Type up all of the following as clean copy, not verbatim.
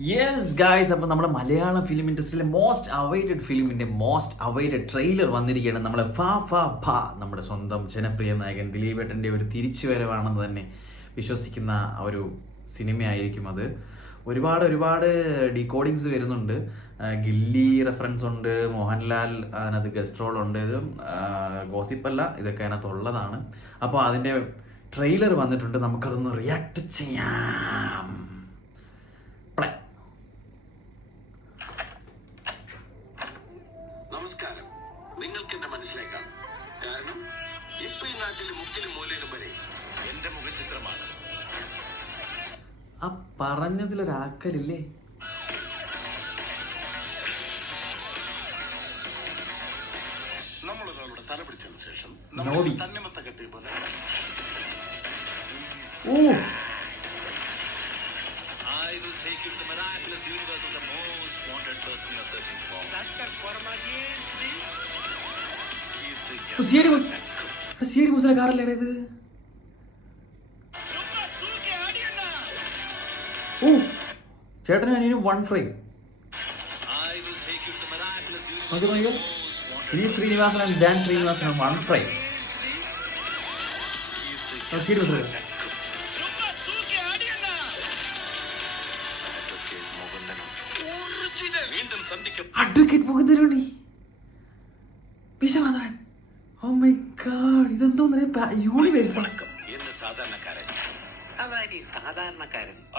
Yes guys, അപ്പോൾ നമ്മുടെ Malayalam film ഇൻഡസ്ട്രിയിലെ മോസ്റ്റ് അവൈറ്റഡ് ഫിലിമിൻ്റെ മോസ്റ്റ് അവൈറ്റഡ് ട്രെയിലർ വന്നിരിക്കുകയാണ്. നമ്മളെ നമ്മുടെ സ്വന്തം ജനപ്രിയ നായകൻ ദിലീപേട്ടൻ്റെ ഒരു തിരിച്ചുവരവാണെന്ന് തന്നെ വിശ്വസിക്കുന്ന ഒരു സിനിമയായിരിക്കും അത്. ഒരുപാട് ഡീകോഡിങ്സ് വരുന്നുണ്ട്. ഗില്ലി റെഫറൻസ് ഉണ്ട്, മോഹൻലാൽ അതിനകത്ത് ഗസ്റ്റ് റോൾ ഉണ്ട്. ഇത് ഗോസിപ്പല്ല, ഇതൊക്കെ അതിനകത്തുള്ളതാണ്. അപ്പോൾ അതിൻ്റെ ട്രെയിലർ വന്നിട്ടുണ്ട്, നമുക്കതൊന്ന് റിയാക്ട് ചെയ്യാം. നമസ്കാരം. നിങ്ങൾക്ക് എന്നെ മനസ്സിലാക്കാം. കാരണം ഇപ്പൊ ഈ നാട്ടിൽ മുക്കിലും മൂലയിലും വരെ എന്റെ മുഖചിത്രമാണ്. ആ പറഞ്ഞതിലൊരാക്കലില്ലേ? നമ്മളൊരാളുടെ തല പിടിച്ചതിന് ശേഷം തന്നിമത്ത കെട്ടിയ പോലെ I will take you to the miraculous universe of the most wanted person you're searching for. CID മൂസിലെ കാറല്ലേ ഇത്? ഓ ചേട്ടന് അനിയനും വൺ ഫ്രെയിം. ശ്രീനിവാസനും ഡാൻ ശ്രീനിവാസനും വൺ ഫ്രെയിം. അഡ്വക്കേറ്റ് മുകുന്ദനുണ്ണി, വിശ്വനാഥൻ. ഓ മൈ ഗോഡ്, ഇതെന്തോന്ന് യൂണിവേഴ്സ്? സാധാരണക്കാരൻ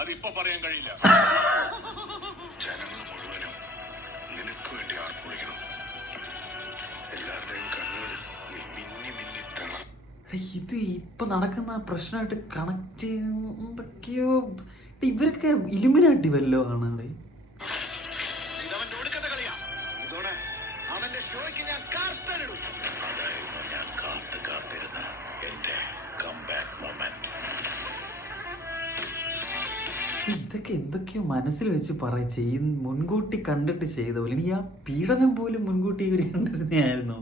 അതിപ്പോ പറയാൻ കഴിയില്ല. ജനങ്ങൾ മുഴുവനും നിനക്ക് വേണ്ടി ആർപ്പുളിക്കണം. എല്ലാവരുടെയും കണ്ണുകളിൽ നീ മിന്നി മിന്നി തളർ. ഇത് ഇപ്പൊ നടക്കുന്ന പ്രശ്നമായിട്ട് കണക്ട് എന്തൊക്കെയോ. ഇവരൊക്കെ ഇലുമിനാട്ടി വല്ലോ ആണ്. ഇതൊക്കെ എന്തൊക്കെയോ മനസ്സിൽ വെച്ച് മുൻകൂട്ടി കണ്ടിട്ട് ചെയ്ത പോലെ. ഇനി ആ പീഡനം പോലും മുൻകൂട്ടി ഇവർ കണ്ടിരുന്നായിരുന്നു.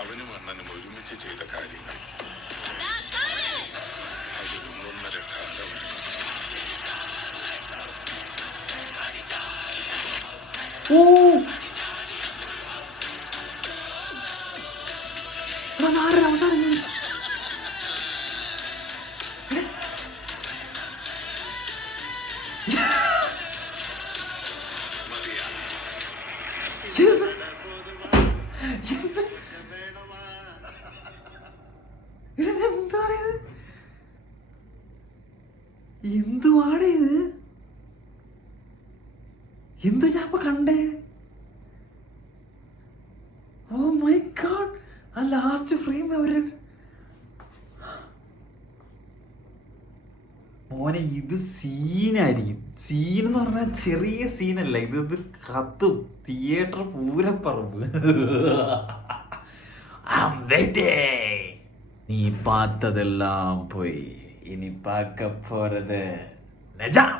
അവനും അണ്ണനും ഒരുമിച്ച് ചെയ്ത കാര്യങ്ങൾ എന്തുവാണ് ഇത്? എന്ത് ഞാൻ ഇപ്പൊ കണ്ടേ? ഓ മൈ ഗോഡ്, ആ ലാസ്റ്റ് ഫ്രെയിം അവര് മോനെ, ഇത് സീനായിരിക്കും. സീൻ എന്ന് പറഞ്ഞാൽ ചെറിയ സീനല്ല ഇത് കത്തും. തിയേറ്റർ പൂരപ്പറമ്പ്. നീ പാത്തതെല്ലാം പോയി, ഇനി പാക്ക പോறது നിജം.